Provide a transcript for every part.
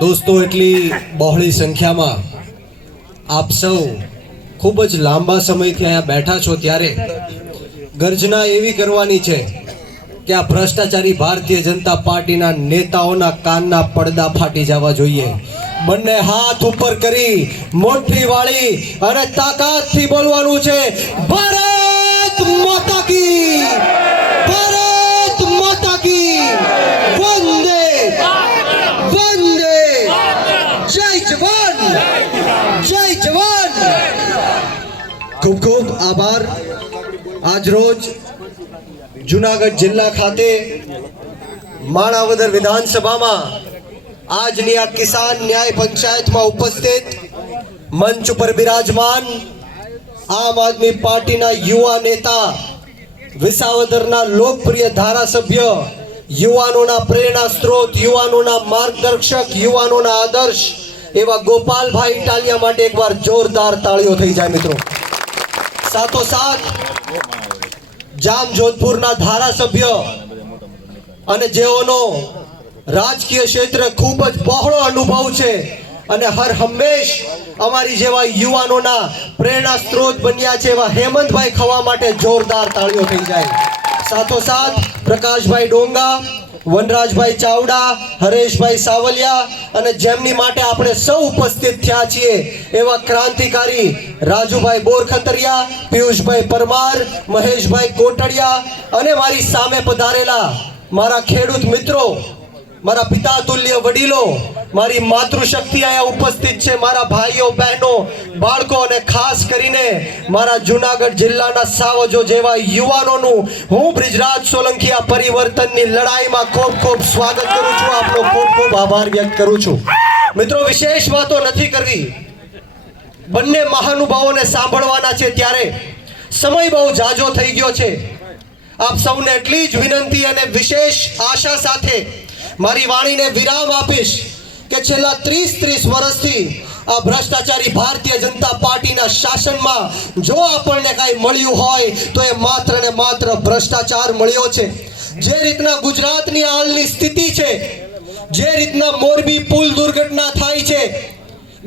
દોસ્તો, એટલી બહોળી સંખ્યામાં આપ સૌ ખૂબ જ લાંબા સમયથી અહીંયા બેઠા છો ત્યારે ગર્જના એવી કરવાની છે કે આ ભ્રષ્ટાચારી ભારતીય જનતા પાર્ટીના નેતાઓના કાનના પડદા ફાટી જવા જોઈએ। બંને હાથ ઉપર કરી મોટી વાળી અને તાકાતથી બોલવાનું છે, ભારત માતા કી, ભારત માતા કી, વંદે વંદે, જય જવાન, જય જવાન। ખૂબ ખૂબ આભાર। આજ રોજ જુનાગઢ જિલ્લા ખાતે માણાવદર વિધાનસભામાં આજની આ કિસાન ન્યાય પંચાયતમાં ઉપસ્થિત મંચ ઉપર બિરાજમાન આમ આદમી પાર્ટીના યુવા નેતા, વિસાવદરના લોકપ્રિય ધારાસભ્ય, યુવાનોના પ્રેરણા સ્ત્રોત, યુવાનોના માર્ગદર્શક, યુવાનોના આદર્શ એવા ગોપાલભાઈ ઇટાલિયા માટે એકવાર જોરદાર તાળીઓ થઈ જાય મિત્રો। સાથોસાથ જામ જોધપુરના ધારાસભ્ય અને જેઓનો રાજકીય ક્ષેત્રે ખૂબ જ બહોળો અનુભવ છે અને હર હંમેશ અમારી જેવા યુવાનોના પ્રેરણા સ્ત્રોત બન્યા છે એવા હેમંતભાઈ ખવા માટે જોરદાર તાળીઓ થઈ જાય। સાથોસાથ પ્રકાશભાઈ ડોંગા, વનરાજભાઈ ચાવડા, હરેશભાઈ સાવલિયા અને જેમની માટે આપણે સૌ ઉપસ્થિત થયા છીએ એવા ક્રાંતિકારી રાજુભાઈ બોરખતરિયા, પિયુષભાઈ પરમાર, મહેશભાઈ કોટડિયા અને મારી સામે પધારેલા મારા ખેડૂત મિત્રો, મારા પિતા તુલ્ય વડીલો, મારી માતૃશક્તિ અહીંયા ઉપસ્થિત છે, મારા ભાઈઓ બહેનો, બાળકો અને ખાસ કરીને મારા જુનાગઢ જિલ્લાના સાવજો જેવા યુવાનોનું હું બ્રિજરાજ સોલંકી આ પરિવર્તનની લડાઈમાં ખૂબ ખૂબ સ્વાગત કરું છું, આપનો ખૂબ ખૂબ આભાર વ્યક્ત કરું છું। મિત્રો, વિશેષ વાતો નથી કરવી, બંને મહાનુભાવોને સાંભળવાના છે ત્યારે સમય બહુ ઝાઝો થઈ ગયો છે। આપ સૌને એટલી જ વિનંતી અને વિશેષ આશા સાથે મારી વાણીને વિરામ આપીશ કે છેલ્લા 30 વર્ષથી આ ભ્રષ્ટાચારી ભારતીય જનતા પાર્ટીના શાસનમાં જો આપણને કાંઈ મળ્યું હોય તો એ માત્ર ને માત્ર ભ્રષ્ટાચાર મળ્યો છે। જે રીતના ગુજરાતની હાલની સ્થિતિ છે, જે રીતના મોરબી પુલ દુર્ઘટના થાય છે,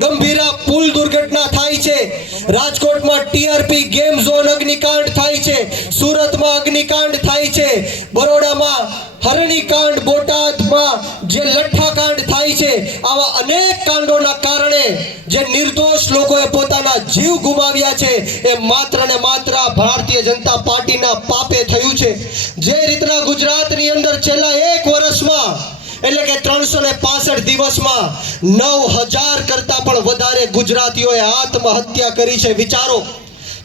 ગંભીરા પુલ દુર્ઘટના થાય છે, રાજકોટમાં ટીઆરપી ગેમ ઝોન અગ્નિકાંડ થાય છે, સુરતમાં અગ્નિકાંડ થાય છે, બરોડામાં હરણીકાંડ, બોટાદમાં જે લઠ્ઠાકાંડ થાય છે, આવા અનેક કાંડોના કારણે જે નિર્દોષ લોકોએ પોતાના જીવ ગુમાવ્યા છે એ માત્ર ને માત્ર ભારતીય જનતા પાર્ટીના પાપે થયું છે। જે રીતના ગુજરાતની અંદર છેલ્લા 1 વર્ષમાં એટલે કે 365 દિવસમાં 9000 કરતા પણ વધારે ગુજરાતીઓએ આત્મહત્યા કરી છે। વિચારો,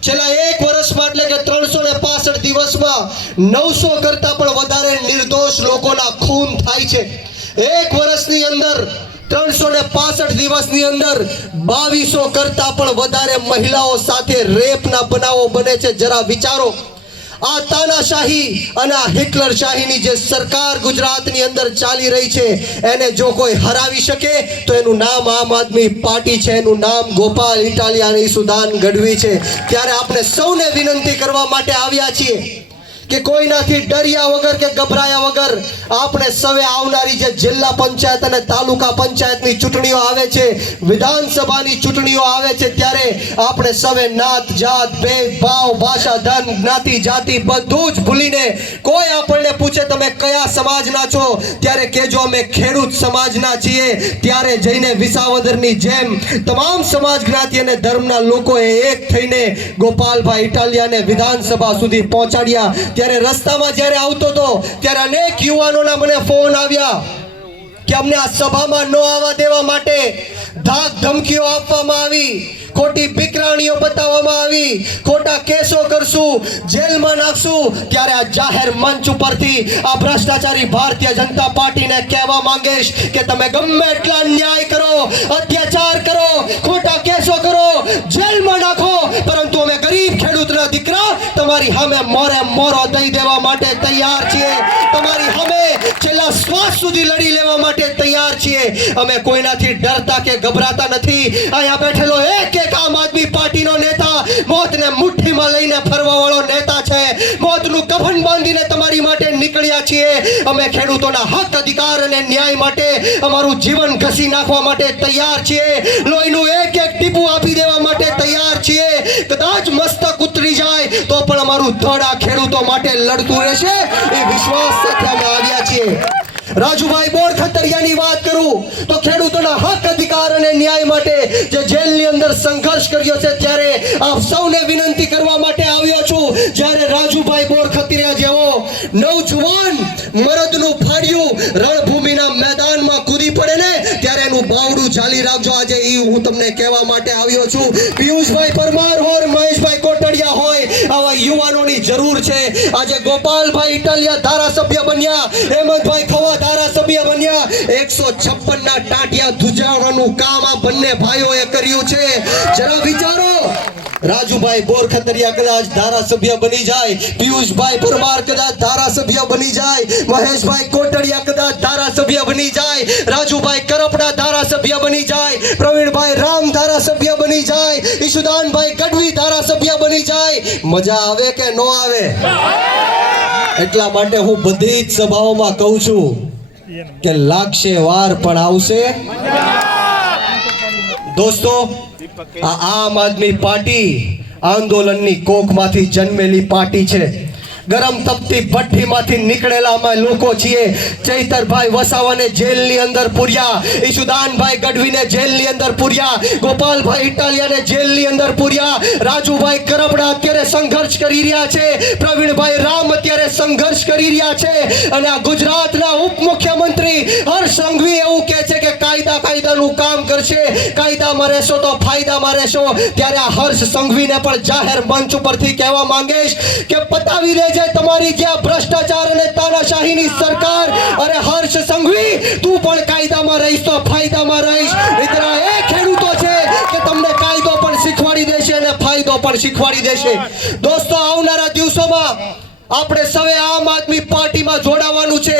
છેલ્લા 1 વર્ષમાં એટલે કે 365 દિવસમાં 900 કરતા પણ વધારે નિર્દોષ લોકોના ખૂન થાય છે। 1 વર્ષની અંદર 365 દિવસની અંદર 2200 કરતા પણ વધારે મહિલાઓ સાથે રેપના બનાવો બને છે। જરા વિચારો, આ તાનાશાહી અને આ હિટલરશાહીની જે સરકાર ગુજરાતની અંદર ચાલી રહી છે એને જો કોઈ હરાવી શકે તો એનું નામ આમ આદમી પાર્ટી છે, એનું નામ ગોપાલ ઇટાલિયા અને ઈસુદાન ગઢવી છે। ત્યારે આપણે સૌને વિનંતી કરવા માટે આવ્યા છીએ કે કોઈનાથી ડર્યા વગર કે ગભરાયા વગર આપણે સૌએ આવનારી જે જિલ્લા પંચાયત અને તાલુકા પંચાયતની ચૂંટણીઓ આવે છે, વિધાનસભાની ચૂંટણીઓ આવે છે ત્યારે આપણે સૌએ નાત જાત, ભેદભાવ, ભાષા, ધન, જ્ઞાતિ, જાતિ બધું જ ભૂલીને કોઈ આપણને પૂછે તમે કયા સમાજના છો ત્યારે કહેજો અમે ખેડૂત સમાજના છીએ। ત્યારે જઈને વિસાવદરની જેમ તમામ સમાજ, જ્ઞાતિ અને ધર્મના લોકોએ એક થઈને ગોપાલભાઈ ઇટાલિયાને વિધાનસભા સુધી પહોંચાડ્યા। ત્યારે રસ્તામાં જ્યારે આવતો હતો ત્યારે અનેક યુવાનોના મને ફોન આવ્યા કે અમને આ સભામાં ન આવવા દેવા માટે ધાક ધમકીઓ આપવામાં આવી, ખોટી બીકરાણીઓ બતાવવામાં આવી, ખોટા કેસો કરશું, જેલમાં નાખશું। ત્યારે આ જાહેર મંચ ઉપરથી આ ભ્રષ્ટાચારી ભારતીય જનતા પાર્ટીને કહેવા માંગીશ કે તમે ગમે એટલા ન્યાય કરો, અત્યાચાર કરો, ખોટા કેસો કરો, જેલમાં નાખો, પરંતુ અમે ગરીબ ખેડૂતના દીકરા તમારી સામે મોરે મોરો દઈ દેવા માટે તૈયાર છીએ, તમારી સામે છેલ્લા શ્વાસ સુધી લડી લેવા માટે તૈયાર છીએ। અમે કોઈનાથી ડરતા કે ગભરાતા નથી। અહીંયા બેઠેલો એક આમ આદમી પાર્ટીનો નેતા મોતને મુઠ્ઠીમાં લઈને ફરવા વાળો નેતા છે, મોતનું કફન બાંધીને તમારી માટે નીકળી આવ્યા છીએ. અમે ખેડૂતોના હક, અધિકાર અને ન્યાય માટે અમારું જીવન ઘસી નાખવા માટે તૈયાર છીએ. લોહીનું એક એક ટીપું આપી દેવા માટે તૈયાર છીએ. કદાચ મસ્તક ઉતરી જાય તો પણ અમારું ધડ આ ખેડૂતો માટે લડતું રહેશે એ વિશ્વાસ સાથે અમે આવ્યા છીએ. રાજુભાઈ બોરખતરિયાની વાત કરું તો ખેડૂતોના હક, અધિકાર અને ન્યાય માટે જે જેલની અંદર સંઘર્ષ કર્યો છે, ત્યારે આપ સૌને વિનંતી કરવા માટે આવ્યો છું. જ્યારે રાજુભાઈ બોરખતરિયા જેવો નવજુવાન મરદનું ફાડ્યું રણભૂમિના મેદાનમાં કૂદી પડે ને, ત્યારે એનું બાવડું ચાલી રાખજો. આજે એ હું તમને કહેવા માટે આવ્યો છું. પિયુષભાઈ પરમાર હોય, મહેશભાઈ કોટડિયા હોય, આવા યુવાનોની જરૂર છે. આજે ગોપાલભાઈ ઇટાલિયા ધારાસભ્ય બન્યા, હેમંતભાઈ ખવા ધારાસભ્ય બન્યા. 156 ના ટાંટિયા ધુજાવવાનું કામ આ બંને ભાઈઓએ કર્યું છે. જરા વિચારો, રાજુભાઈ બોરખતરિયા કદાચ ધારાસભ્ય બની જાય, પિયુષભાઈ પરમાર કદાચ ધારાસભ્ય બની જાય, મહેશભાઈ કોટડિયા કદાચ ધારાસભ્ય બની જાય, રાજુભાઈ કરપડા ધારાસભ્ય બની જાય, પ્રવીણભાઈ રામ ધારાસભ્ય બની જાય, ઈશુદાનભાઈ ગઢવી ધારાસભ્ય બની જાય, મજા આવે કે ન આવે? એટલા માટે હું બધી જ સભાઓમાં કહું છું કે લાગશે વાર પણ આવશે. દોસ્તો, આ આમ આદમી પાર્ટી આંદોલનની કોખમાંથી જન્મેલી પાર્ટી છે. ગરમ તપતી ભઠ્ઠીમાંથી નીકળેલા અમે લોકો છીએ. ચૈતરભાઈ વસાવાને જેલની અંદર પૂર્યા, ઈશુદાનભાઈ ગઢવીને જેલની અંદર પૂર્યા, ગોપાલભાઈ ઇટાલિયાને જેલની અંદર પૂર્યા, રાજુભાઈ કરપડા અત્યારે સંઘર્ષ કરી રહ્યા છે, પ્રવીણભાઈ રામ અત્યારે સંઘર્ષ કરી રહ્યા છે. અને આ ગુજરાતના ઉપમુખ્યમંત્રી હર્ષ સંઘવી એવું કહે છે કે કાયદાનું કામ કરશે, કાયદામાં રહેશો તો ફાયદામાં રહેશો. ત્યારે આ હર્ષ સંઘવીને પણ જાહેર મંચ ઉપરથી કહેવા માંગીશ કે પતાવી લેજે તમારી જ્યાં ભ્રષ્ટાચાર અને તાનાશાહીની સરકાર. અરે હર્ષ સંઘવી, તું પણ કાયદામાં રહીશ તો ફાયદામાં રહીશ. મિત્ર, એ ખેડૂતો છે કે તમને કાયદો પણ શીખવાડી દેશે અને ફાયદો પણ શીખવાડી દેશે. દોસ્તો, આવનારા દિવસોમાં આપણે સૌએ આમ આદમી પાર્ટીમાં જોડાવાનું છે.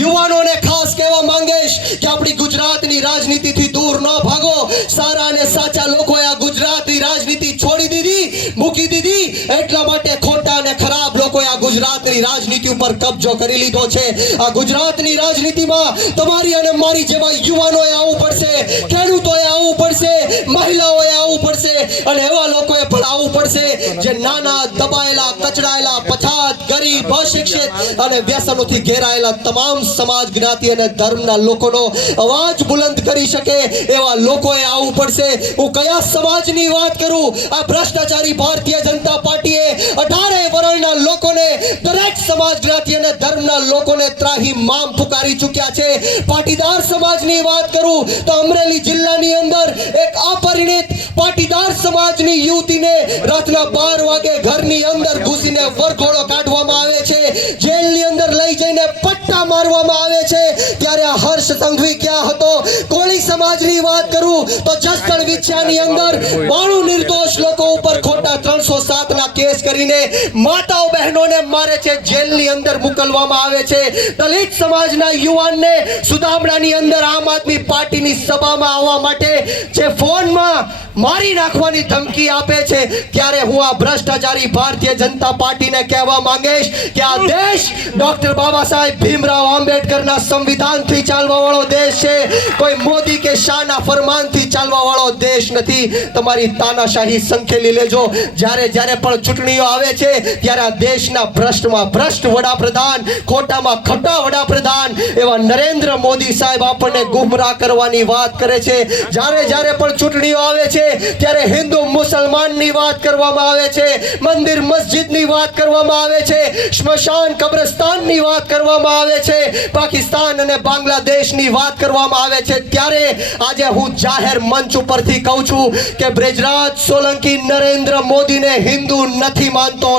યુવાનોને ખાસ કહેવા માંગીશ કે આપણી ગુજરાતની રાજનીતિથી દૂર ન ભાગો. સારા અને સાચા લોકોએ આ ગુજરાતની રાજનીતિ છોડી દીધી, મૂકી દીધી. એટલા માટે ખોટા અને ખરાબ લોકોએ આ ગુજરાતની રાજનીતિ ઉપર કબજો કરી લીધો છે. આ ગુજરાતની રાજનીતિમાં તમારી અને મારી જેવા યુવાનોએ આવવું પડશે, ખેડૂતોએ આવવું પડશે, મહિલાઓએ આવવું પડશે અને એવા લોકોએ પણ આવવું પડશે જે નાના, દબાયેલા, કચડાયેલા, પછાત, ગરીબ, અશિક્ષિત અને વ્યસનોથી ઘેરાયેલા તમામ સમાજ, જ્ઞાતિ અને ધર્મના લોકોનો અવાજ બુલંદ કરી શકે એવા લોકોએ આવવું પડશે. હું કયા સમાજની વાત કરું? આ ભ્રષ્ટાચારી ભારતીય જનતા પાર્ટીએ 18 વર્ણના લોકોને, દરેક સમાજ, જ્ઞાતિ અને ધર્મના લોકોને ત્રાહિમામ પુકારી ચૂક્યા છે. પાટીદાર સમાજની વાત કરું તો અમરેલી જિલ્લાની અંદર એક અપરિણિત પાટીદાર સમાજની યુવતીને રાતના 12 વાગે ઘરની અંદર ઘૂસીને વરઘોડો કાઢવામાં આવે છે, જેલની અંદર લઈ જઈને પટ્ટા મારવામાં આવે છે. ત્યારે આ હર્ષ સંઘવી ક્યાં હતો? કોળી સમાજની વાત કરું તો જસદણ વિછ્યાની અંદર 92 નિર્દોષ લોકો ઉપર ખોટા 307 ના કેસ કરીને માતાઓ બહેનોને મારે છે, જેલની અંદર મોકલવામાં આવે છે. દલિત સમાજના યુવાનને સુદામડાની અંદર આમ આદમી પાર્ટીની સભામાં આવવા માટે જે ફોનમાં મારી નાખવાની ધમકી આપે છે. ત્યારે હું આ ભ્રષ્ટાચારી ભારતીય જનતા પાર્ટીને કહેવા માંગીશ કે આ દેશ ડોક્ટર બાબા સાહેબ ભીમરાવ આંબેડકરના સંવિધાનથી ચાલવા વાળો દેશ છે. કોઈ મોદી કે શાહના ફરમાનથી ચાલવા વાળો દેશ નથી. તમારી તાનાશાહી સંખેલી લેજો. જ્યારે પણ ચૂંટણીઓ આવે છે ત્યારે આ દેશના ભ્રષ્ટમાં ભ્રષ્ટ વડાપ્રધાન, ખોટામાં ખોટા વડાપ્રધાન એવા નરેન્દ્ર મોદી સાહેબ આપણને ગુમરાહ કરવાની વાત કરે છે. જ્યારે પણ ચૂંટણીઓ આવે છે ત્યારે હિન્દુ મુસલમાનની વાત કરવામાં આવે છે, મંદિર મસ્જિદની વાત કરવામાં આવે છે, સ્મશાન કબ્રસ્તાનની વાત કરવામાં આવે છે, પાકિસ્તાન અને બાંગ્લાદેશની વાત કરવામાં આવે છે. ત્યારે આજે હું જાહેર મંચ ઉપરથી કહું છું કે બ્રિજરાજ સોલંકી નરેન્દ્ર મોદીને હિન્દુ નથી માનતો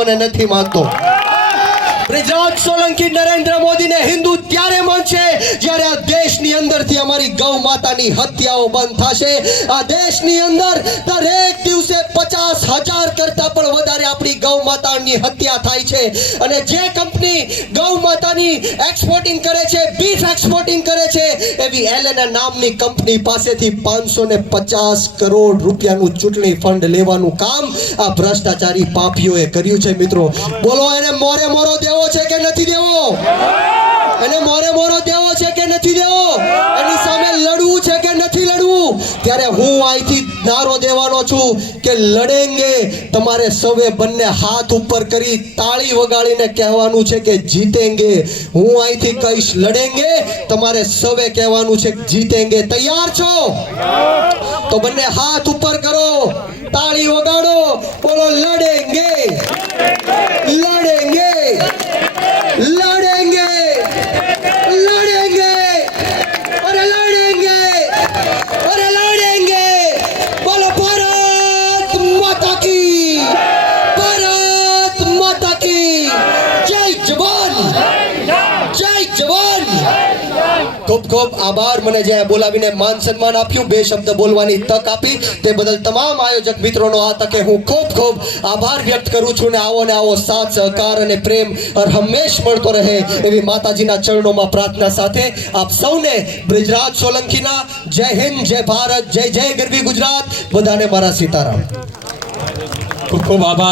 અને નથી માનતો. બ્રિજરાજ સોલંકી નરેન્દ્ર મોદીને હિન્દુ ત્યારે માનશે જ્યારે આ દેશની અંદરથી અમારી ગૌ માતાની હત્યાઓ બંધ થશે. આ દેશની અંદર દરેક દિવસે 50,000 કરતા પણ વધારે ત્યારે આપણી ગૌ માતાની હત્યા થાય છે અને જે કંપની ગૌ માતાની એક્સપોર્ટિંગ કરે છે, બીફ એક્સપોર્ટિંગ કરે છે, એવી એલેના નામની કંપની પાસેથી 550 કરોડ રૂપિયાનું ચૂંટણી ફંડ લેવાનું કામ આ ભ્રષ્ટાચારી પાપીઓએ કર્યું છે. મિત્રો બોલો, એને મોરે મોરો દેવો છે કે નથી દેવો? એને મોરે મોરો દેવો છે કે નથી દેવો? એની સામે લડવું છે કે નથી લડવું? ત્યારે હું અહીંથી નારો દેવાનો છું કે લડેંગે. તમારે સૌએ બંને હાથ ઉપર કરી તાળી વગાડીને કહેવાનું છે કે જીતેંગે. હું અહીંથી કહીશ લડેંગે, તમારે સૌએ કહેવાનું છે કે જીતેંગે. તૈયાર છો? તો બંને હાથ ઉપર કરો, તાળી વગાડો, બોલો લડેંગે, લડેંગે, લડેંગે, लड़ेंगे, अरे लड़ेंगे, अरे लड़ेंगे. बोलो भारत माता की, भारत माता की जय जवान, जय जवान. ખૂબ ખૂબ આભાર. મને જે બોલાવીને માન સન્માન આપ્યું, બે શબ્દ બોલવાની તક આપી તે બદલ તમામ આયોજક મિત્રોનો આ તકે હું ખૂબ ખૂબ આભાર વ્યક્ત કરું છું. ને આવો સાથ સહકાર અને પ્રેમ હંમેશ મળતો રહે એવી માતાજીના ચરણોમાં પ્રાર્થના સાથે આપ સૌને બ્રિજરાજ સોલંકીના જય હિન્દ, જય ભારત, જય જય ગરવી ગુજરાત. બધાને મારા સીતારામ. ખૂબ ખૂબ આભાર.